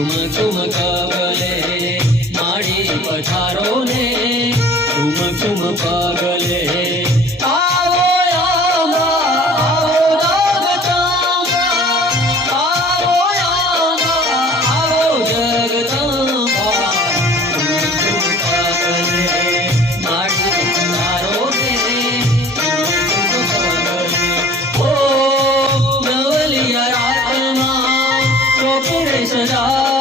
ઠુમ પગલે માડી પધારો ને ઠુમ પગલે આવો આંબા આવો જગદંબા આવો આંબા આવો જગદંબા ઠુમ પગલે માડી પધારો ને ઠુમ પગલે ઓ નવલિયા રાતમાં ચોપડે સજા